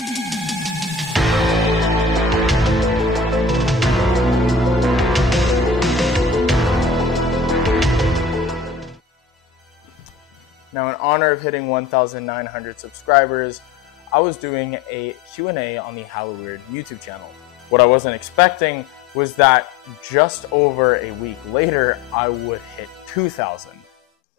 Now, in honor of hitting 1,900 subscribers, I was doing a Q&A on the Halloweird YouTube channel. What I wasn't expecting was that just over a week later, I would hit 2,000.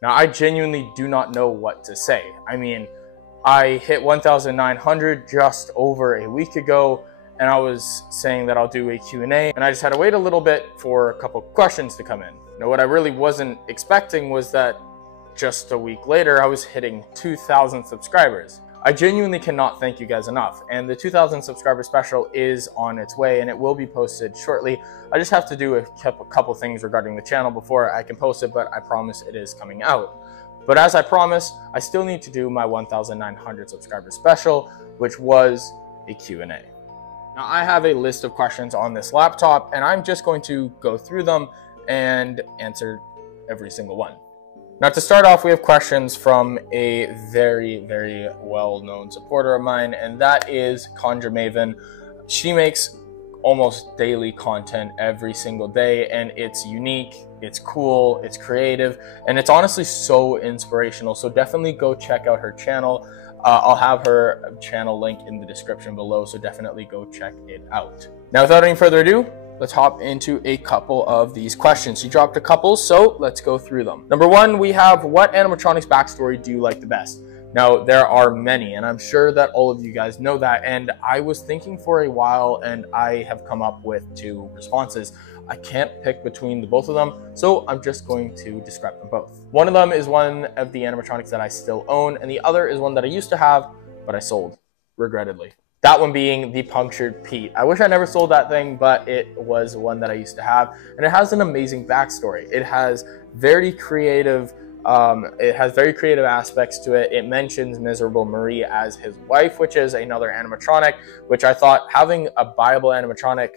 Now, I genuinely do not know what to say. I mean, I hit 1,900 just over a week ago, and I was saying that I'll do a Q&A, and I just had to wait a little bit for a couple questions to come in. Now, what I really wasn't expecting was that just a week later, I was hitting 2,000 subscribers. I genuinely cannot thank you guys enough, and the 2,000 subscriber special is on its way and it will be posted shortly. I just have to do a couple things regarding the channel before I can post it, but I promise it is coming out. But as I promised, I still need to do my 1,900 subscriber special, which was a Q&A. Now, I have a list of questions on this laptop, and I'm just going to go through them and answer every single one. Now, to start off, we have questions from a very, very well-known supporter of mine, and that is Conjure Maven. She makes almost daily content every single day, and it's unique, it's cool, it's creative, and it's honestly so inspirational. So definitely go check out her channel. I'll have her channel link in the description below, so definitely go check it out. Now, without any further ado, let's hop into a couple of these questions. She dropped a couple, so let's go through them. Number one, we have, what animatronics backstory do you like the best? Now, there are many, and I'm sure that all of you guys know that, and I was thinking for a while, and I have come up with two responses. I can't pick between the both of them, so I'm just going to describe them both. One of them is one of the animatronics that I still own, and the other is one that I used to have, but I sold, regrettably. That one being the Punctured Pete. I wish I never sold that thing, but it was one that I used to have, and it has an amazing backstory. It has very creative aspects to it. It mentions Miserable Marie as his wife, which is another animatronic, which I thought having a viable animatronic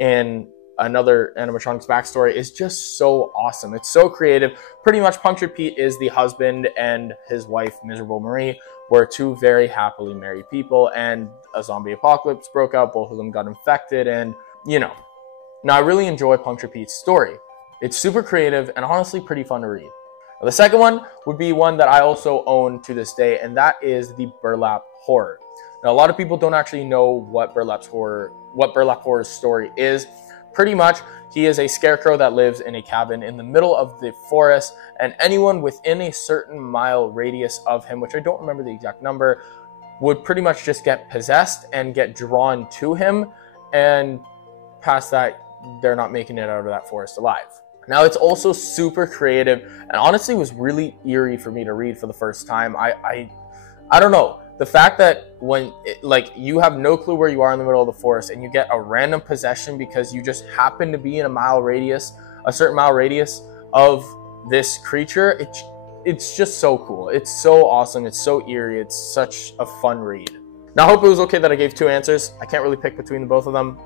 in another animatronic's backstory is just so awesome. It's so creative. Pretty much Punctured Pete is the husband, and his wife, Miserable Marie, were two very happily married people, and a zombie apocalypse broke out. Both of them got infected, and you know. Now, I really enjoy Punctured Pete's story. It's super creative and honestly pretty fun to read. Now, the second one would be one that I also own to this day, and that is the Burlap Horror. Now, a lot of people don't actually know what Burlap Horror's story is. Pretty much, he is a scarecrow that lives in a cabin in the middle of the forest, and anyone within a certain mile radius of him, which I don't remember the exact number, would pretty much just get possessed and get drawn to him, and past that, they're not making it out of that forest alive. Now, it's also super creative, and honestly was really eerie for me to read for the first time. I don't know. The fact that you have no clue where you are in the middle of the forest and you get a random possession because you just happen to be in a certain mile radius of this creature, it's just so cool. It's so awesome. It's so eerie. It's such a fun read. Now, I hope it was okay that I gave two answers. I can't really pick between the both of them,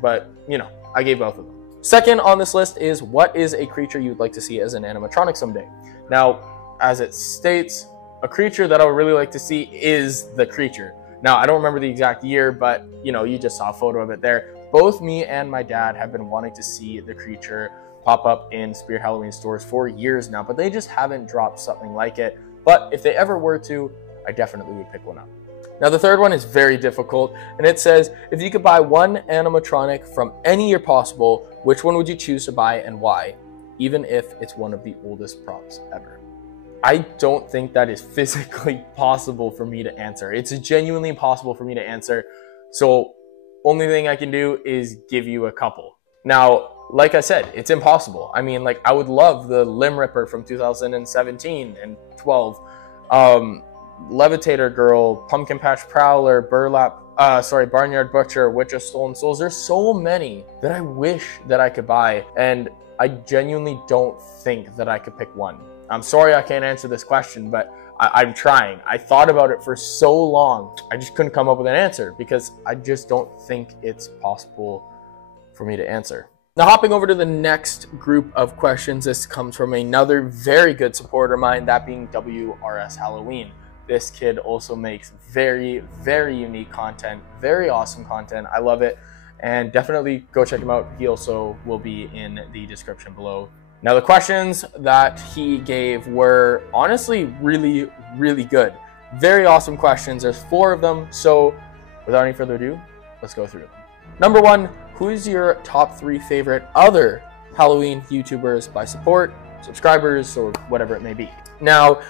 but you know, I gave both of them. Second on this list is, what is a creature you'd like to see as an animatronic someday? Now, as it states, a creature that I would really like to see is the creature. Now, I don't remember the exact year, but you know, you just saw a photo of it there. Both me and my dad have been wanting to see the creature pop up in Spirit Halloween stores for years now, but they just haven't dropped something like it. But if they ever were to, I definitely would pick one up. Now, the third one is very difficult, and it says, if you could buy one animatronic from any year possible, which one would you choose to buy and why, even if it's one of the oldest props ever? I don't think that is physically possible for me to answer. It's genuinely impossible for me to answer. So only thing I can do is give you a couple. Now, like I said, it's impossible. I mean, like, I would love the Limb Ripper from 2017 and 12, Levitator Girl, Pumpkin Patch Prowler, Barnyard Butcher, Witch of Stolen Souls. There's so many that I wish that I could buy, and I genuinely don't think that I could pick one. I'm sorry I can't answer this question, but I'm trying. I thought about it for so long. I just couldn't come up with an answer because I just don't think it's possible for me to answer. Now, hopping over to the next group of questions, this comes from another very good supporter of mine, that being WRS Halloween. this kid also makes very, very unique content, very awesome content. I love it. And definitely go check him out. He also will be in the description below. Now, the questions that he gave were honestly really, really good. Very awesome questions. There's 4 of them. So without any further ado, let's go through them. Number 1, who is your top 3 favorite other Halloween YouTubers by support, subscribers, or whatever it may be? Now,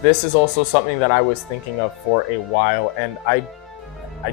this is also something that I was thinking of for a while, and I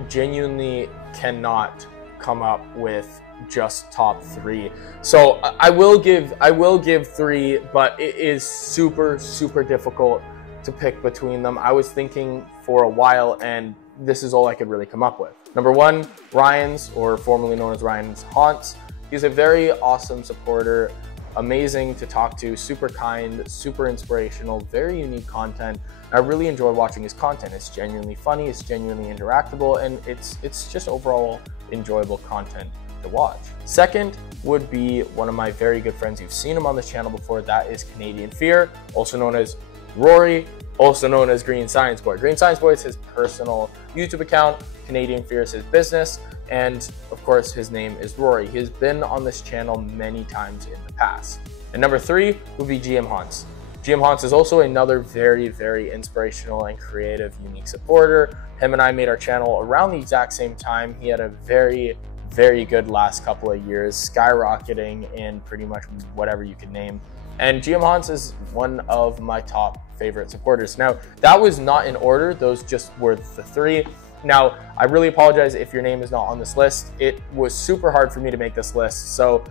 genuinely cannot come up with just top 3. So I will give 3, but it is super, super difficult to pick between them. I was thinking for a while, and this is all I could really come up with. Number 1, Ryan's, or formerly known as Ryan's Haunts. He's a very awesome supporter, amazing to talk to, super kind, super inspirational, very unique content. I really enjoy watching his content. It's genuinely funny, it's genuinely interactable, and it's just overall enjoyable content to watch. Second would be one of my very good friends. You've seen him on this channel before. That is Canadian Fear, also known as Rory, also known as Green Science Boy. Green Science Boy is his personal YouTube account. Canadian Fear is his business. And of course, his name is Rory. He has been on this channel many times in the past. And number 3 would be GM Haunts. GM Haunts is also another very, very inspirational and creative, unique supporter. Him and I made our channel around the exact same time. He had a very, very good last couple of years, skyrocketing in pretty much whatever you could name. And GM Haunts is one of my top favorite supporters. Now, that was not in order. Those just were the 3. Now, I really apologize if your name is not on this list. It was super hard for me to make this list, so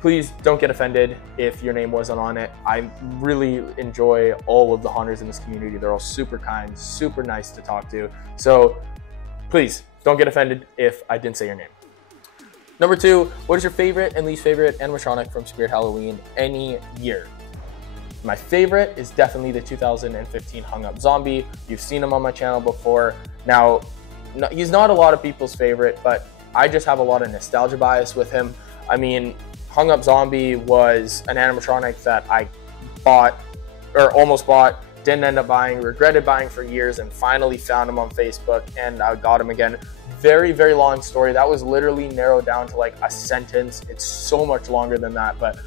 please don't get offended if your name wasn't on it. I really enjoy all of the haunters in this community. They're all super kind, super nice to talk to. So please don't get offended if I didn't say your name. Number 2, what is your favorite and least favorite animatronic from Spirit Halloween any year? My favorite is definitely the 2015 Hung Up Zombie. You've seen him on my channel before. Now, he's not a lot of people's favorite, but I just have a lot of nostalgia bias with him. I mean, Hung Up Zombie was an animatronic that I bought, or almost bought, didn't end up buying, regretted buying for years, and finally found him on Facebook, and I got him again. Very, very long story. That was literally narrowed down to like a sentence. It's so much longer than that, but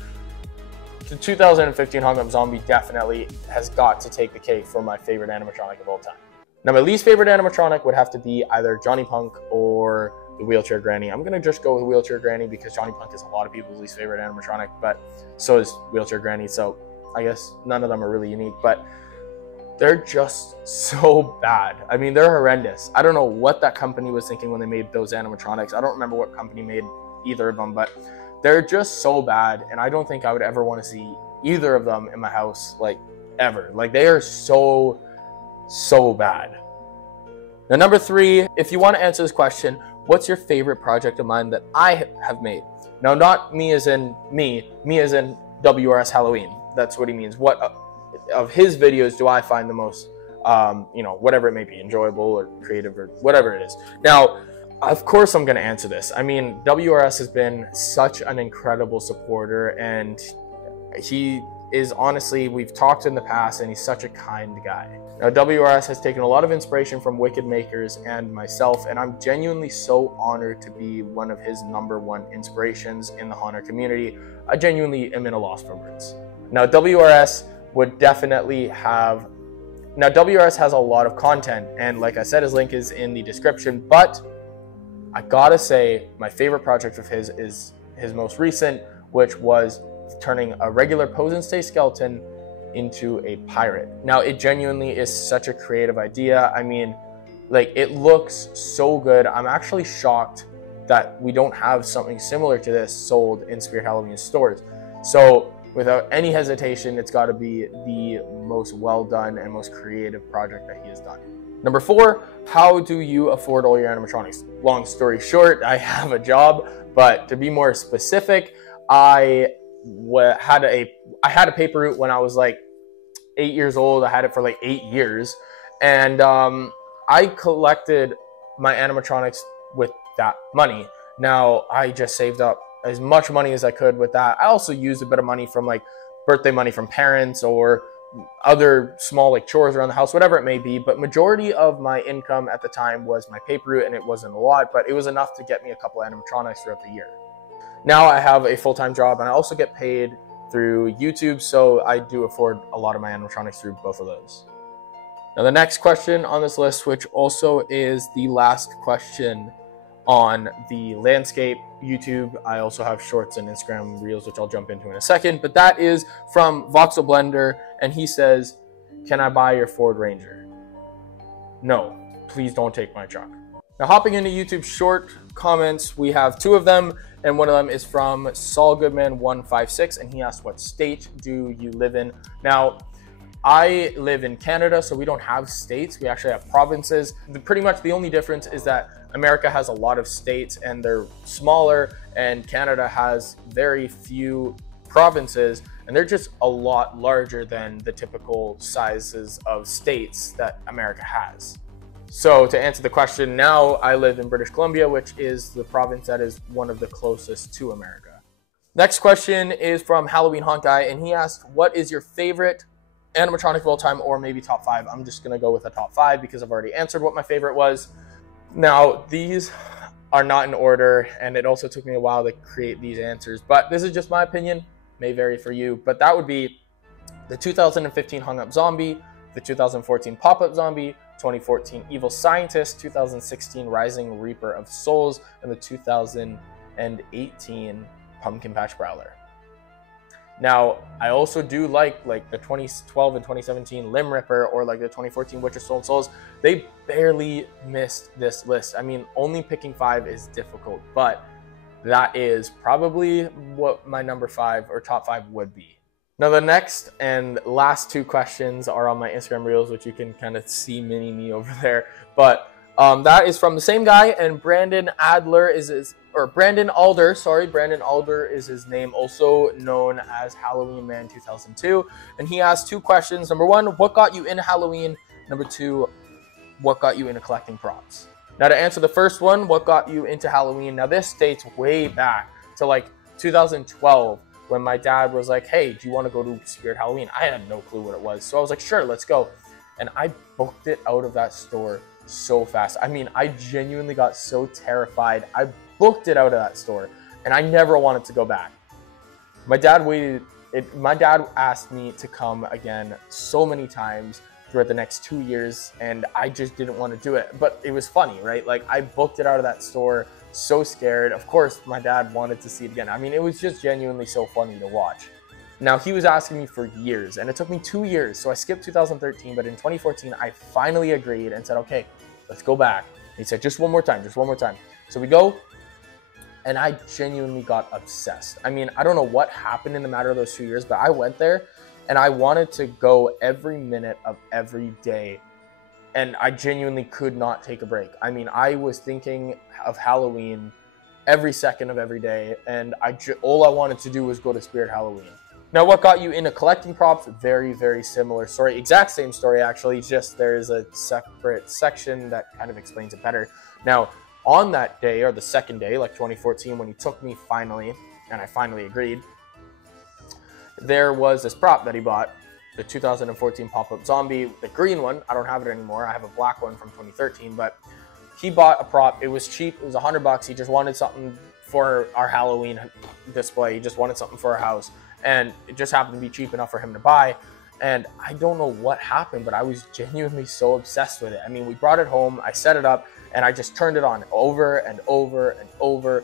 the 2015 Hung Up Zombie definitely has got to take the cake for my favorite animatronic of all time. Now, my least favorite animatronic would have to be either Johnny Punk or the Wheelchair Granny. I'm going to just go with Wheelchair Granny because Johnny Punk is a lot of people's least favorite animatronic, but so is Wheelchair Granny, so I guess none of them are really unique, but they're just so bad. I mean, they're horrendous. I don't know what that company was thinking when they made those animatronics. I don't remember what company made either of them, but they're just so bad, and I don't think I would ever want to see either of them in my house, like, ever. Like, they are so bad. Now, number 3, if you want to answer this question, what's your favorite project of mine that I have made? Now, not me as in me as in WRS Halloween. That's what he means. What of his videos do I find the most, whatever it may be, enjoyable or creative or whatever it is. Now, of course I'm going to answer this. I mean, WRS has been such an incredible supporter, and he is honestly, we've talked in the past, and he's such a kind guy. Now, WRS has taken a lot of inspiration from Wicked Makers and myself, and I'm genuinely so honored to be one of his #1 inspirations in the haunter community. I genuinely am at a loss for words. Now, WRS would definitely have, now WRS has a lot of content, and like I said, his link is in the description, but I gotta say, my favorite project of his is his most recent, which was turning a regular pose and stay skeleton into a pirate. Now, it genuinely is such a creative idea. I mean, like, it looks so good. I'm actually shocked that we don't have something similar to this sold in Spirit Halloween stores. So without any hesitation, it's got to be the most well done and most creative project that he has done. Number 4, how do you afford all your animatronics? Long story short, I have a job, but to be more specific, I had a paper route when I was like 8 years old. I had it for like 8 years, and I collected my animatronics with that money. Now, I just saved up as much money as I could with that. I also used a bit of money from like birthday money from parents or other small like chores around the house, whatever it may be. But majority of my income at the time was my paper route, and it wasn't a lot, but it was enough to get me a couple animatronics throughout the year. Now I have a full-time job, and I also get paid through YouTube, so I do afford a lot of my animatronics through both of those. Now the next question on this list, which also is the last question on the landscape YouTube. I also have shorts and Instagram reels, which I'll jump into in a second, but that is from Voxel Blender, and he says, can I buy your Ford Ranger? No, please don't take my truck. Now hopping into YouTube short comments, we have two of them, and one of them is from Saul Goodman 156, and he asked, what state do you live in? Now, I live in Canada, so we don't have states. We actually have provinces. Pretty much the only difference is that America has a lot of states and they're smaller, and Canada has very few provinces, and they're just a lot larger than the typical sizes of states that America has. So to answer the question, now I live in British Columbia, which is the province that is one of the closest to America. Next question is from Halloween Haunt Guy, and he asked, what is your favorite animatronic of all time, or maybe top 5? I'm just gonna go with a top 5 because I've already answered what my favorite was. Now, these are not in order, and it also took me a while to create these answers, but this is just my opinion, may vary for you, but that would be the 2015 Hung Up Zombie, the 2014 Pop-Up Zombie, 2014 Evil Scientist, 2016 Rising Reaper of Souls, and the 2018 Pumpkin Patch Prowler. Now, I also do like the 2012 and 2017 Limb Ripper, or like the 2014 Witch of Stolen Souls. They barely missed this list. I mean, only picking 5 is difficult, but that is probably what my number 5 or top 5 would be. Now, the next and last 2 questions are on my Instagram Reels, which you can kind of see mini me over there. But that is from the same guy, and Brandon Alder is his name, also known as Halloween Man 2002. And he asked 2 questions. Number 1, what got you into Halloween? Number 2, what got you into collecting props? Now, to answer the first one, what got you into Halloween? Now, this dates way back to like 2012, when my dad was like, hey, do you want to go to Spirit Halloween? I had no clue what it was. So I was like, sure, let's go. And I booked it out of that store so fast. I mean, I genuinely got so terrified. I booked it out of that store, and I never wanted to go back. My dad asked me to come again so many times throughout the next 2 years, and I just didn't want to do it. But it was funny, right? Like, I booked it out of that store, so scared. Of course, my dad wanted to see it again. I mean, it was just genuinely so funny to watch. Now, he was asking me for years, and it took me 2 years, so I skipped 2013, but in 2014, I finally agreed and said, okay, let's go back. And he said, just one more time, just one more time. So we go, and I genuinely got obsessed. I mean, I don't know what happened in the matter of those 2 years, but I went there, and I wanted to go every minute of every day, and I genuinely could not take a break. I mean, I was thinking of Halloween every second of every day, and all I wanted to do was go to Spirit Halloween. Now, what got you into collecting props? Very, very similar story. Exact same story, actually, just there's a separate section that kind of explains it better. Now, on that day, or the second day, like 2014, when he took me finally, and I finally agreed, there was this prop that he bought, the 2014 Pop-Up Zombie, the green one. I don't have it anymore. I have a black one from 2013, but he bought a prop. It was cheap. It was $100. He just wanted something for our Halloween display. He just wanted something for our house, and it just happened to be cheap enough for him to buy. And I don't know what happened, but I was genuinely so obsessed with it. I mean, we brought it home, I set it up, and I just turned it on over and over and over.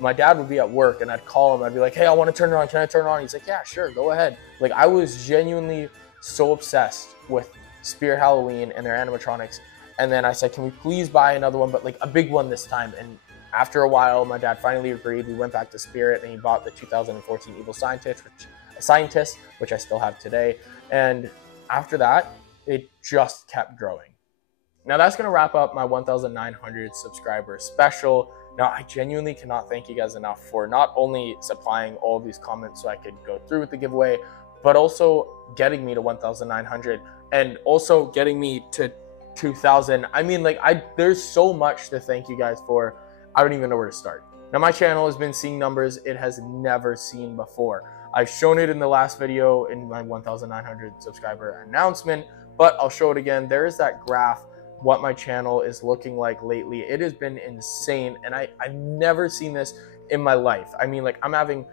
My dad would be at work, and I'd call him. I'd be like, hey, I want to turn it on. Can I turn it on? He's like, yeah, sure, go ahead. Like, I was genuinely so obsessed with Spirit Halloween and their animatronics. And then I said, can we please buy another one, but like a big one this time? And after a while, my dad finally agreed. We went back to Spirit, and he bought the 2014 Evil Scientist, which I still have today. And after that, it just kept growing. Now, that's going to wrap up my 1,900 subscriber special. Now, I genuinely cannot thank you guys enough for not only supplying all of these comments so I could go through with the giveaway, but also getting me to 1,900 and also getting me to 2,000. I mean, like, there's so much to thank you guys for. I don't even know where to start. Now, my channel has been seeing numbers it has never seen before. I've shown it in the last video in my 1,900 subscriber announcement, but I'll show it again. There is that graph, what my channel is looking like lately. It has been insane, and I've never seen this in my life. I mean, like, I'm having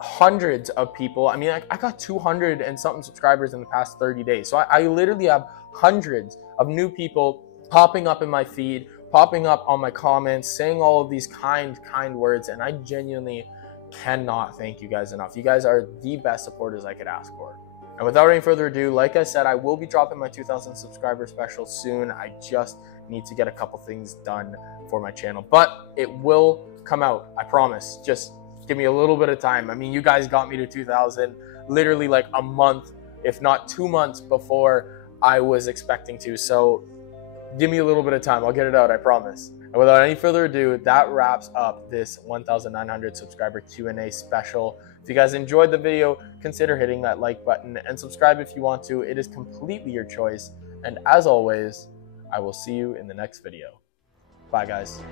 hundreds of people. I mean, I got 200 and something subscribers in the past 30 days. So I literally have hundreds of new people popping up in my feed, popping up on my comments, saying all of these kind words, and I genuinely cannot thank you guys enough. You guys are the best supporters I could ask for. And without any further ado, like I said, I will be dropping my 2,000 subscriber special soon. I just need to get a couple things done for my channel, but it will come out, I promise. Just give me a little bit of time. I mean, you guys got me to 2,000 literally like a month, if not 2 months before I was expecting to. So give me a little bit of time. I'll get it out, I promise. And without any further ado, that wraps up this 1,900 subscriber Q&A special. If you guys enjoyed the video, consider hitting that like button and subscribe if you want to. It is completely your choice. And as always, I will see you in the next video. Bye, guys.